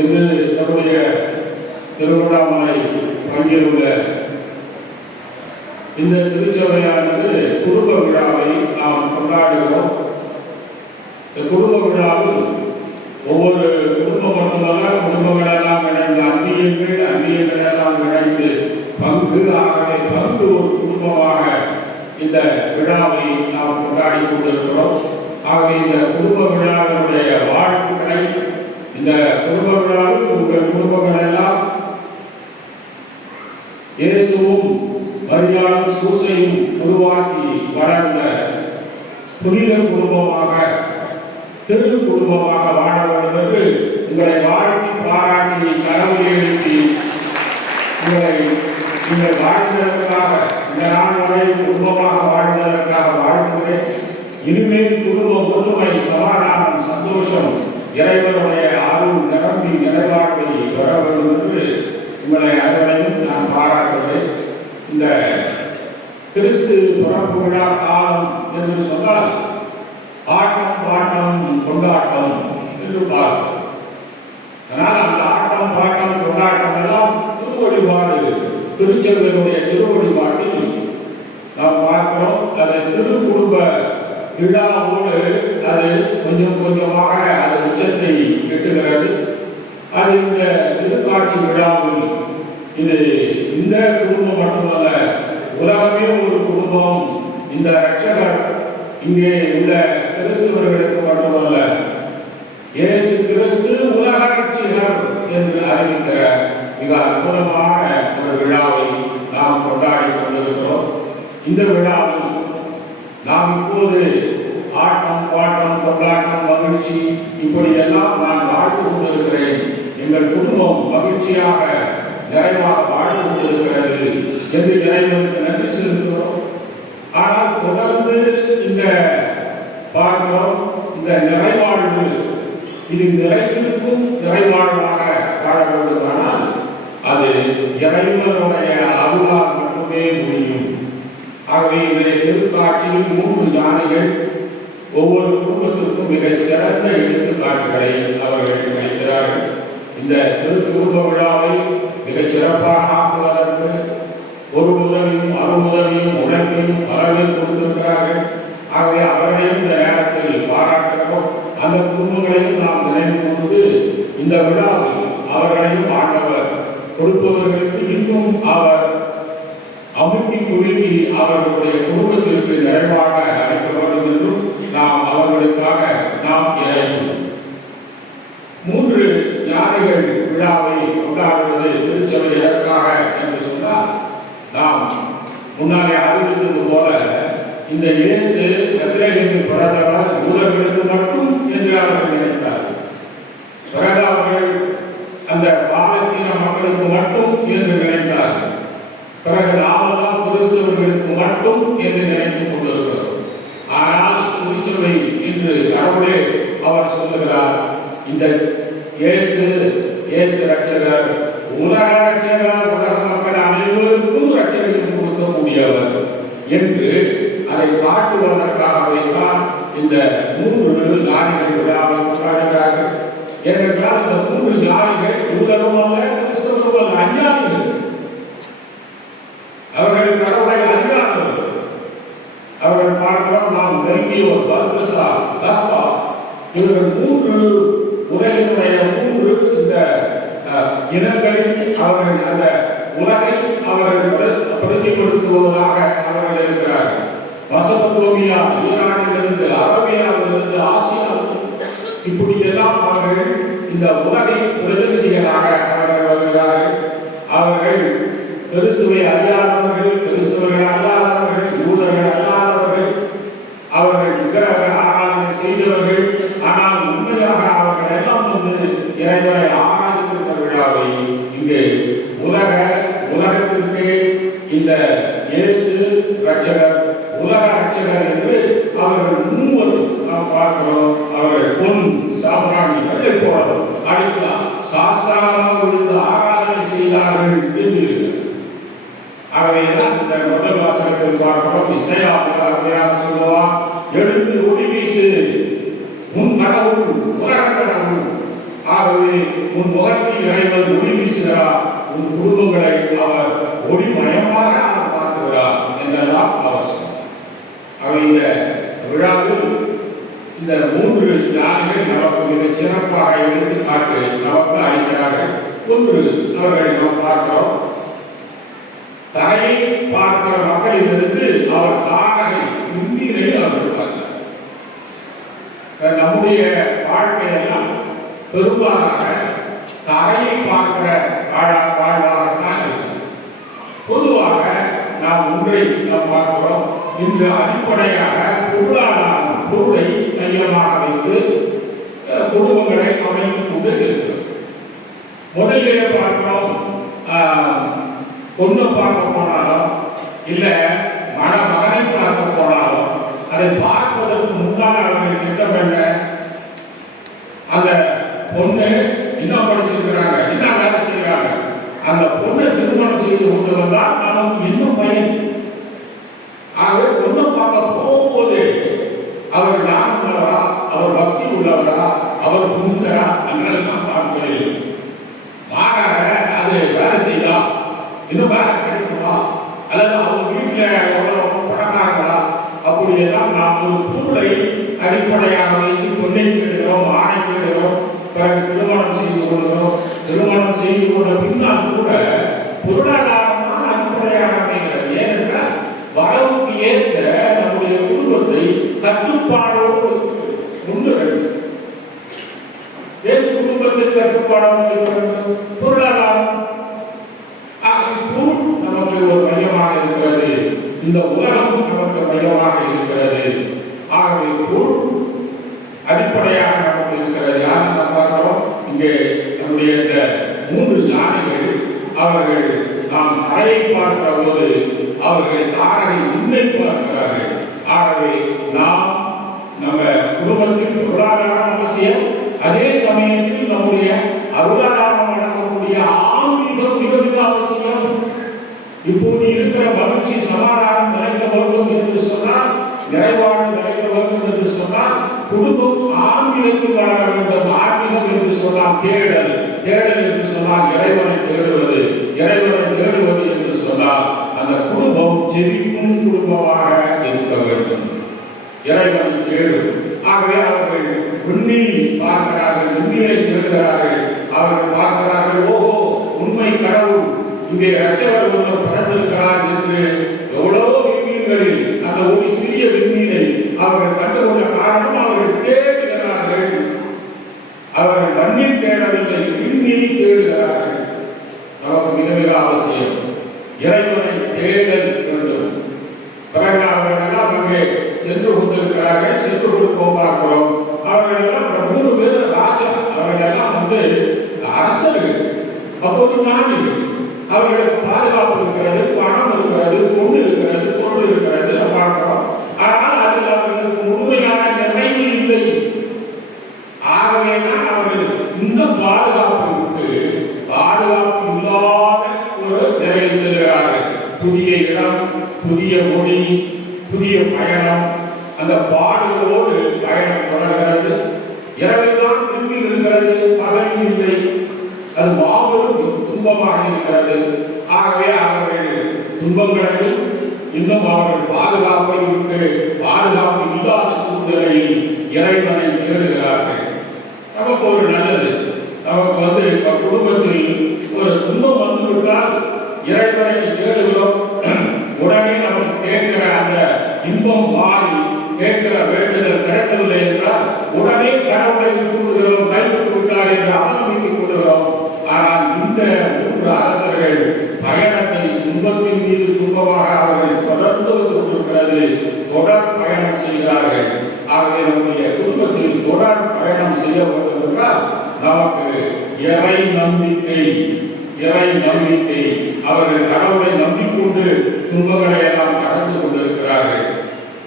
இன்று நம்முடைய திருவண்ணாமலை பங்கில் உள்ள இந்த திருச்சபையானது குடும்ப விழாவை நாம் கொண்டாடுகிறோம். இந்த குடும்ப விழாவில் ஒவ்வொரு குடும்பம் மட்டுமல்ல, குடும்பங்களெல்லாம் இணைந்து அந்நியங்களெல்லாம் இணைந்து பங்கு ஒரு குடும்பமாக இந்த விழாவை நாம் கொண்டாடி கொண்டிருக்கிறோம். ஆகவே இந்த குடும்ப விழாவினுடைய வாழ்வுகளை இந்த குடும்ப விழாவில் உங்கள் குடும்பங்கள் எல்லாம் இயேசுவும் மரியாளும் சூசையும் உருவாக்கி வளர்ந்த புனித குடும்பமாக திரு குடும்பமாக வாழ வேண்டும் என்று உங்களை வாழ்த்தி பாராட்டி கடவுளை எழுப்பி நீங்கள் வாழ்ந்ததற்காக இந்த நாள் வரை குடும்பமாக வாழ்ந்ததற்காக வாழ்கிறேன். இனிமேல் குடும்பம் ஒற்றுமை, சமாதானம், சந்தோஷம், இறைவனுடைய அருள் நிரம்பி நிறைவாழ்வை பெற வேண்டும் என்று உங்களை அனைவரையும் நான் பாராட்டுகிறேன். இந்த கிறிஸ்து பிறப்பு விழா காலம் என்று சொன்னால் ஆட்டம் பாட்டம் கொண்டாட்டம் என்று பார்க்கிறோம். அதனால் அந்த ஆட்டம் பாட்டம் கொண்டாட்டம் எல்லாம் திருவழிபாடு, திருச்செல்வனுடைய திருவழிபாட்டில் நாம் பார்க்கிறோம். அது திரு குடும்ப விழாவோடு அது கொஞ்சம் கொஞ்சமாக அது உச்சத்தை எட்டுகிறது. அது இந்த திருக்காட்சி விழாவில் இது இந்த குடும்பம் மட்டுமல்ல, உலகமே ஒரு குடும்பம். இந்த ரட்சகர் இங்கே உள்ள கிறிஸ்தவர்களுக்கு மட்டுமல்ல, இயேசு கிறிஸ்து உலக ரட்சகர் என்று அறிவிக்கிற மிக அற்புதமான ஒரு விழாவை நாம் கொண்டாடி கொண்டிருக்கிறோம். இந்த விழாவில் நாம் இப்போது ஆட்டம் பாட்டம் கொண்டாட்டம் மகிழ்ச்சி இப்படியெல்லாம் நான் வாழ்ந்து கொண்டிருக்கிறேன், எங்கள் குடும்பம் மகிழ்ச்சியாக நிறைவாக வாழ்ந்து கொண்டிருக்கிறது என்று இறைவனுக்கு நன்றி செலுத்துகிறோம். ஆனால் தொடர்ந்து இந்த பார்க்கிறோம், இந்த நிறைவாழ்வு இது நிறைவிற்கும் நிறைவாழ்வாக வாழ வேண்டுமானால் அது இறைவனுடைய அருளால் மட்டுமே முடியும். ஆகவே இன்றைய திருக்காட்சியில் 3 ஞானிகள் ஒவ்வொரு குடும்பத்திற்கும் மிக சிறந்த எடுத்துக்காட்டுகளை அவர்கள் அளிக்கிறார்கள். இந்த திருக்குடும்ப விழாவை மிகச் சிறப்பாக ஆக்குவதற்கு ஒரு உதவியும் அருமுதவியும் உழைப்பையும் பலரையும் கொடுத்திருக்கிறார்கள். ஆகவே அவர்களையும் இந்த நேரத்தில் பாராட்டுகிறோம். அந்த குடும்பங்களையும் நாம் நினைவு கொண்டு இந்த விழாவில் அவர்களையும் ஆண்டவர் கொடுப்பவர்களுக்கு இன்னும் அவர் அமுக்கி குலுக்கி அவர்களுடைய குடும்பத்திற்கு நிறைவாக அழைக்க வேண்டும் என்றும் நாம் அவர்களுக்காக நாம் இறைவோம். 3 ஞானிகள் விழாவை கொண்டாடுவது திருச்சபை எதற்காக என்று சொன்னால், நாம் முன்னாலே அறிவித்தது போல இந்த இயேசு பெத்லகேமில் பிறந்தவர் யூதர்களுக்கு மட்டும் என்று அவர்கள் நினைத்தார்கள். பிறகு அவர்கள் அந்த பாலஸ்தீன மக்களுக்கு மட்டும் என்று நினைத்தார்கள். பிறகு நாமெல்லாம் கிறிஸ்தவர்களுக்கு மட்டும் என்று நினைத்துக் கொண்டிருக்கிறோம். ஆனால் திருச்சபை இன்று கடவுளே அவர் சொல்லுகிறார், இந்த இயேசு ரட்சகர் உலக ரட்சகர், உலக மக்கள் அனைவருக்கும் ரட்சகரை கொடுக்கக்கூடியவர் என்று அதை காட்டுவதற்காகவே தான் இந்த 3 ஞானிகள் விழாவை கொண்டாடுகிறார்கள். ஏனென்றால் இந்த 3 ஞானிகள் யூதரும் அல்ல, கிறிஸ்தவரும் அல்ல, அஞ்ஞானிகள். அவர்கள் கடவுளை அறியாதவர்கள். அவர்கள் பார்க்கிறோம், நாம் நெல்கியோர், பல்கசா, தஸ்பா இவர்கள் 3 உலகினுடைய 3 இந்த இனங்களில் அவர்கள் அந்த உலகை அவர்கள் பிரதிபலித்துவதாக அவர்கள் இருக்கிறார்கள். மெசொப்பொத்தேமியா, ஈரானிலிருந்து, அரேபியாவிலிருந்து, ஆசியா, இப்படி எல்லாம் அவர்கள் இந்த உலகை பிரதிநிதிகளாக அவர்கள் வருகிறார்கள். அவர்கள் கிறிஸ்துவை அறியாதவர்கள், கிறிஸ்துவர்கள் அல்லாதவர்கள், யூதர்கள் அல்லாதவர்கள், அவர்கள் விக்கிரக ஆராதனை செய்தவர்கள். ஆனால் உண்மையாக அவர்கள் எல்லாம் இறைவனை ஆராதிக்கின்ற விழாவை இங்கே உலகத்திற்கு இந்த இயேசு ரட்சகர், உலக ரட்சகர் என்று அவர்கள் 3 நாம் பார்க்கிறோம். அவர்கள் பொன் சாம்பிராணி வெள்ளை போல அடித்தா சாஸ்திரமாக விழுந்து ஆராதனை செய்தார்கள் என்று. ஆகவேதான் இந்த முதல் வாசகத்தில் பார்க்கிறோம். இசையாவில் அருமையாக சொல்லுவான், எழுந்து ஒளி வீசு, உன் கடவுள் உலக கடவுள். ஆகவே ஆகவே உன் முகத்தில் இறைவன் ஒளி வீசுகிறார், உன் குடும்பங்களை அவர் ஒளிமயமாக அவர் மாற்றுகிறார் என்றெல்லாம் அவர் சொன்னார். அவர் இந்த விழாவில் இந்த 3 ஞானிகள் நமக்கு மிக சிறப்பாக எடுத்துக்காட்டு நமக்கு அளிக்கிறார்கள். ஒன்று, அவர்களை நாம் பார்க்கிறோம், தரையை பார்க்கிற மக்களிலிருந்து அவர் தாரகை விண்ணீரை அவர்கள் பார்க்கிறார். நம்முடைய வாழ்க்கையெல்லாம் பெரும்பாலாக தரையை பார்க்கிற வாழ்வாகத்தான் இருக்கு. பொதுவாக நாம் ஒன்றை நாம் பார்க்கிறோம், இன்று அடிப்படையாக பொருளாதாரம், பொருளை மையமாக வைத்து குடும்பங்களை அமைத்துக் கொண்டு இருக்கிறோம். முதலிலே பார்க்கிறோம், பொண்ணு பார்க்க போனாலும் இல்லை மகனை பார்க்க போனாலும் அதை பார்ப்பதற்கு முன்னால் அவர்கள் திட்டம் என்ன? அந்த பொண்ணு இன்னும் படிச்சிருக்கிறாங்க, என்ன வேலை செய்யறாங்க, அந்த பொண்ணை திருமணம் செய்து கொண்டு வந்தால் நமக்கு இன்னும் பயன். ஆகவே பொண்ணை பார்க்க போகும்போது அவர் ஞானம் உள்ளவரா, அவர் பக்தி உள்ளவரா, அவர் புரிந்தரா என்றெல்லாம் பார்க்கவில்லை. மாறாக அது வேலை செய்தா, இன்னும் வேலை கிடைக்குமா, அல்லது அவங்க வீட்டில் எவ்வளவு பணக்காரங்களா, அப்படியெல்லாம் நாம் ஒரு பொருளை அடிப்படையாக வைத்து பொண்ணை கேடுகிறோம், ஆணை கேடுகிறோம், பிறகு திருமணம் செய்து கொள்கிறோம். திருமணம் செய்து கொண்ட பின்னால் கூட பொருளாதாரம் தான் அடிப்படையாக அமைகிறது. ஏனென்றால் வரவுக்கு ஏற்ற நம்முடைய குடும்பத்தை கட்டுப்பாடோடு கொண்டு வேண்டும். ஏன் குடும்பத்தை கட்டுப்பாடு பொருளாதாரம் பொருள் நமக்கு ஒரு மையமாக இருக்கிறது, இந்த உலகம் நமக்கு மையமாக இருக்கிறது. ஆகவே பொருள் அடிப்படையாக நமக்கு இருக்கிறது. யார் நாம் பார்க்கிறோம், இங்கே நம்முடைய இந்த 3 ஞானிகள் அவர்கள் நாம் தரையை பார்க்கிற போது அவர்கள் தாரகை உண்மை பார்க்கிறார்கள். ஆகவே நாம் நம்ம குடும்பத்தில் பொருளாதாரம் அவசியம், அதே சமயத்தில் நம்முடைய அருளாதாரம் வழங்கக்கூடிய ஆன்மீகம் மிக மிக அவசியம். இப்போது இருக்கிற மகிழ்ச்சி சமாதானம் நிலைக்க வேண்டும் என்று சொன்னால், நிறைவாழ்வு நிலைக்க வேண்டும் என்று சொன்னால் குடும்பம் ஆன்மீகத்தில் வளர வேண்டும். ஆன்மீகம் என்று சொன்னால் தேடல், தேடல் என்று சொன்னால் இறைவனை தேடுவது, இறைவனை தேடுவது என்று சொன்னால் அந்த குடும்பம் ஜெபிக்கும் குடும்பமாக இருக்க வேண்டும், இறைவனை தேடும். ஆகவே அவர்கள் விண்ணில் பார்க்கிறார்கள், விண்ணிலை தேடுகிறார்கள். அவர்கள் பார்க்கிறார்கள், ஓஹோ உண்மை கடவுள் இங்கே ரட்சகர் ஒருவர் பிறந்திருக்கிறார் என்று எவ்வளவோ விண்மீன்களில் அந்த ஒரு சிறிய விண்மீனை அவர்கள் கண்டுகொண்ட காரணம் அவர்கள் தேடுகிறார்கள். அவர்கள் மண்ணில் தேடவில்லை, விண்மீனில் தேடுகிறார்கள். நமக்கு மிக மிக அவசியம் இறைவனை தேடல் வேண்டும். பிறகு அவர்கள் எல்லாம் அங்கே சென்று கொண்டிருக்கிறார்கள், சென்று கொடுப்போம் பார்க்கிறோம். அவர்கள் எல்லாம் 3 பேர் ராஜா, அவர்கள் எல்லாம் அரசர்கள், அப்போது ஞானிகள். அவர்களுக்கு பாதுகாப்பு இருக்கிறது, பணம் இருக்கிறது, பொண்ணு இருக்கிறது, பொருள் இருக்கிறது பார்க்கிறோம். ஆனால் அதில் அவர்களுக்கு முழுமையான நிறைவு இல்லை. ஆகவேதான் அவர்கள் இந்த பாதுகாப்பு விட்டு பாதுகாப்பு இல்லாத ஒரு நிலையில் செல்கிறார்கள். புதிய இடம், புதிய மொழி, புதிய பயணம், அந்த பாடுகளோடு பயணம் தொடர்கிறது. இரவெல்லாம் திரும்பி இருக்கிறது, பகலில் இல்லை. அது மாபெரும் துன்பமாக இருக்கிறது. ஆகவே அவர்கள் துன்பங்களையும் இன்னும் அவர்கள் பாதுகாப்பை விட்டு பாதுகாப்பு இல்லாத சூழ்நிலையில் இறைவனை தேடுகிறார்கள். நமக்கு ஒரு நல்லது, நமக்கு குடும்பத்தில் ஒரு துன்பம் வந்துவிட்டால் இறைவனை தேடுகிறோம். உடனே நமக்கு கேட்கிற அந்த இன்பம் மாறி கேட்கிற வேண்டுதல் கிடைக்கவில்லை என்றால் உடனே கடவுளை விட்டுவிடுகிறோம், கைவிட்டு விட்டார் என்று அவநம்பித்துக் கொள்கிறோம். ஆனால் இந்த 3 அரசர்கள் பயணத்தை துன்பத்தின் மீது துன்பமாக அவர்கள் தொடர்ந்து கொண்டிருக்கிறது, தொடர் பயணம் செய்கிறார்கள். ஆகவே நம்முடைய குடும்பத்தில் தொடர் பயணம் செய்ய வேண்டும் என்றால் நமக்கு இறை நம்பிக்கை, இறை நம்பிக்கை. அவர்கள் கடவுளை நம்பிக்கொண்டு துன்பங்களை எல்லாம் கடந்து கொண்டிருக்கிறார்கள்.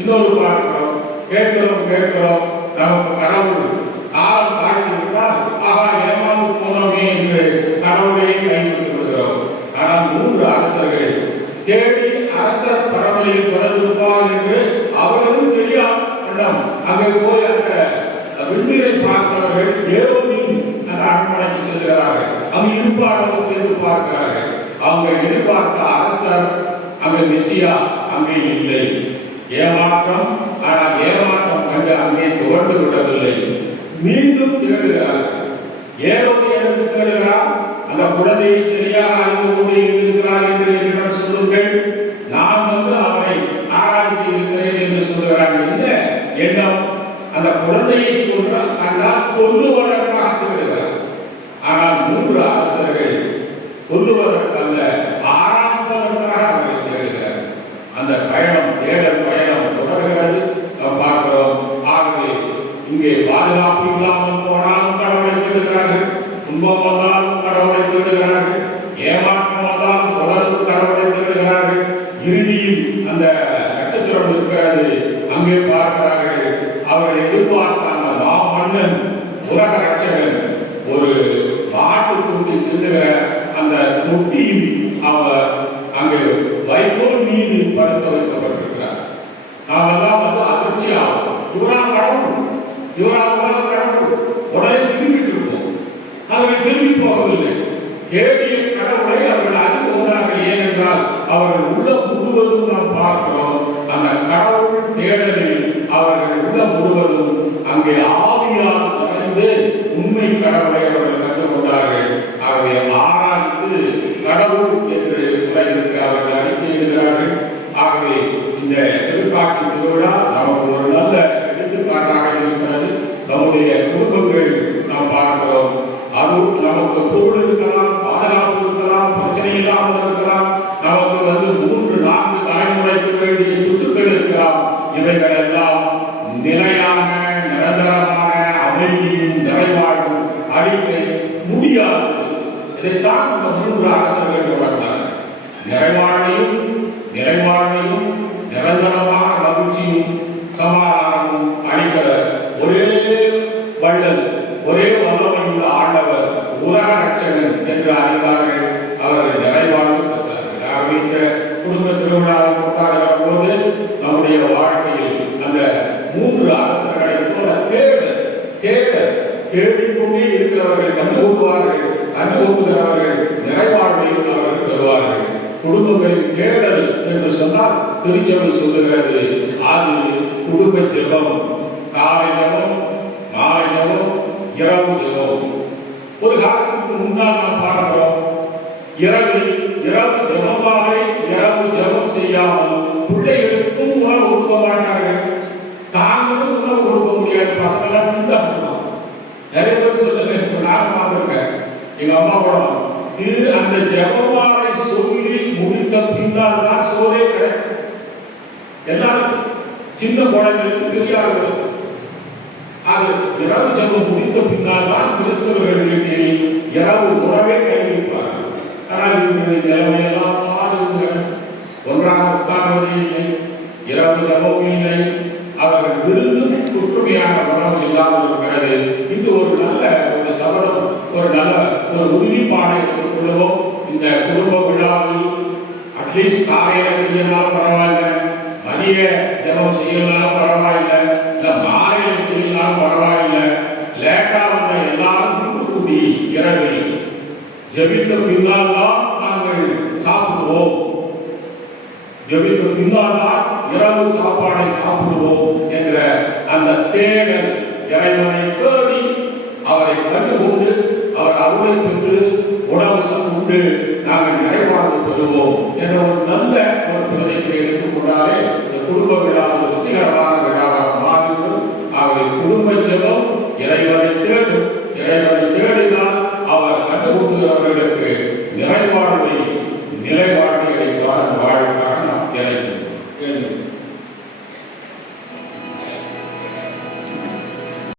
இன்னொரு பார்க்கிறோம், கேட்கிறோம் நமக்கு கடவுள் காலம் காட்டி விட்டால் ஆகா ஏமாந்து போனோமே என்று கடவுளையே கைவிட்டு விடுகிறோம். ஆனால் 3 அரசர்கள் தேடி அரசர் பரமலையில் பிறந்திருப்பார் என்று அவர்களும் தெரியாத அங்கே போய் அந்த விண்மீனை பார்த்தவர்கள் ஏரோதின் அந்த அங்கு இருப்பாளர்களுக்கு எதிர்பார்க்கிறார்கள். அவங்க எதிர்பார்த்த அரசர் அங்கு மெசியா அங்கே இல்லை. ஏமாற்றம், ஆனால் ஏமாற்றம் கண்டு அங்கே துவண்டு விடவில்லை. மீண்டும் தேடுகிறார்கள். ஏரோதியனுக்கு தேடுகிறார். அந்த குழந்தையை சரியாக அறிந்து இருக்கிறார் என்று சொல்லுங்கள், நான் அவரை ஆராய்ச்சி இருக்கிறேன் என்று சொல்லுகிறார். இந்த எண்ணம் அந்த குழந்தையை கொல்லுவதற்காக தேடுகிறார். ஆனால் 3 அரசர்கள் கொல்லுவதற்கல்ல, ஆராய்வதற்காக அவரை தேடுகிறார். அந்த பயணம், தேடல் பயணம் தொடர்கிறது பார்க்கிறோம். ஆகவே இங்கே பாதுகாப்பு இல்லாமல் போனாலும் கடவுளை தேடுகிறார்கள், துன்பம் வந்தாலும் கடவுளை தேடுகிறார்கள், ஏமாற்றம் வந்தாலும் தொடர்ந்து கடவுளை தேடுகிறார்கள். இறுதியில் அந்த நட்சத்திரம் இருக்கிறது, அங்கே பார்க்கிறார்கள். அவர்கள் எதிர்பார்த்த அந்த மாமன்னன், உலக ரட்சகன், ஒரு மாட்டு தொட்டி திருகிற அந்த தொட்டியில் அவர் அங்கே வைக்கோல் மீது படுக்க வைக்கப்பட்டிருக்கிறார். நாம் எல்லாம் அதிர்ச்சி ஆகும். இவரா கடவுள், இவரா உலக கடவுள், உடனே திரும்பிட்டு இருப்போம். அவர்கள் திரும்பி போகவில்லை. தேடிய கடவுளை அவர்கள் அறிந்து கொண்டார்கள். ஏனென்றால் அவர்கள் உள்ளம் முழுவதும் நாம் பார்க்கிறோம். அந்த கடவுள் தேடலில் அவர்கள் உள்ளம் முழுவதும் அங்கே ஆவியால் நிறைந்து உண்மை கடவுளை அவர்கள் கற்றுக்கொண்டார்கள். ஆகவே ஆராய்ந்து கடவுள் என்று உலகிற்கு அவர்கள் அறிக்கையிடுகிறார்கள். ஆகவே இந்த திருக்காட்சி திருவிழா நமக்கு ஒரு நல்ல எடுத்துக்காட்டாக இருக்கிறது. நம்முடைய குடும்பங்கள் நாம் பார்க்கிறோம். அது நமக்கு பொருள் இருக்கலாம், பாதுகாப்பு இருக்கலாம், பிரச்சனை இல்லாமல் இருக்கலாம், நமக்கு 3-4 தலைமுறைக்கு வேண்டிய சொத்துக்கள் இருக்கலாம். இவைகள் எல்லாம் நிலையான, நிரந்தரமான அமைதியும் நிறைவாழ்வும் அளிக்க முடியாது. இதைத்தான் அந்த 3 அரசர்கள் வந்தார். நிறைவாழ்வையும் நிரந்தரமான மகிழ்ச்சியும் சமாதானமும் அளிக்கிற ஒரே வள்ளல், ஒரே வல்லமையுள்ள ஆண்டவர், உலக ரட்சகன் என்று அறிந்தார்கள். அவர்கள் நிறைவாழ்வு பெற்றார்கள். இந்த குடும்ப திருவிழாவை கொண்டாடுகிற போது நம்முடைய வாழ்க்கையில் அந்த 3 அரசர்களை போல தேடிக்கொண்டே இருக்கிறவர்கள் கண்டுகொள்கிறவர்கள் நிறைவாழ்வையும் அவர்கள் பெறுவார்கள். குடும்பங்களின் தேடல் என்று சொன்னால் திருச்சபை சொல்லுகிறது, அது குடும்ப ஜெபம். காலை ஜெபம், மாலை ஜெபம், இரவு ஜெபம். ஒரு காலத்துக்கு முன்னால் நாம் பார்க்கிறோம், இரவு ஜெபமாக இரவு ஜெபம் செய்யாமல் பிள்ளைகளுக்கும் உணவு கொடுக்க மாட்டார்கள், தாங்களும் உணவு கொடுக்க முடியாது. பசங்களாம் இருந்தாங்க. நிறைய பேர் சொல்லுங்க, நான் பார்த்திருக்கேன், எங்க அம்மா கூட இது அந்த ஜெபமாலை சொல்லி முடித்த பின்னால் தான் சோறே கிடைக்கும். எல்லாரும் சின்ன குழந்தைகளுக்கு தெரியாது. அது இரவு ஜெபம் முடித்த பின்னால் தான் கிறிஸ்தவர்கள் வீட்டில் இரவு உணவே கைவிப்பார்கள். ஆனால் இவருடைய நிலைமையெல்லாம் மாறுங்க. ஒன்றாக உட்கார்வது இல்லை, இரவு ஜெபம் இல்லை, அவர்கள் விருந்தும் ஒற்றுமையான உணவு இல்லாமல் இருக்கிறது. இது ஒரு நல்ல ஒரு சபதம், ஒரு நல்ல ஒரு உறுதிப்பாடை கொள்ளுவோம். இந்த குடும்ப விழாவில் அட்லீஸ்ட் காலையில செய்யலாம் பரவாயில்ல, மதிய ஜெபம் செய்யலாம் பரவாயில்ல, இல்ல மாலையில செய்யலாம் பரவாயில்ல, லேட்டா வந்த எல்லாரும் கூடி இரவில் ஜெபித்த பின்னால் தான் நாங்கள் சாப்பிடுவோம். ஜெபித்த பின்னால் தான் இரவு சாப்பாடை சாப்பிடுவோம் என்ற அந்த தேடல், இறைவனை தேடி அவரை கண்டுகொண்டு அவர் அருளை பெற்று உணவு உண்டு நாங்கள் நிறைவாழ்வு பெறுவோம்.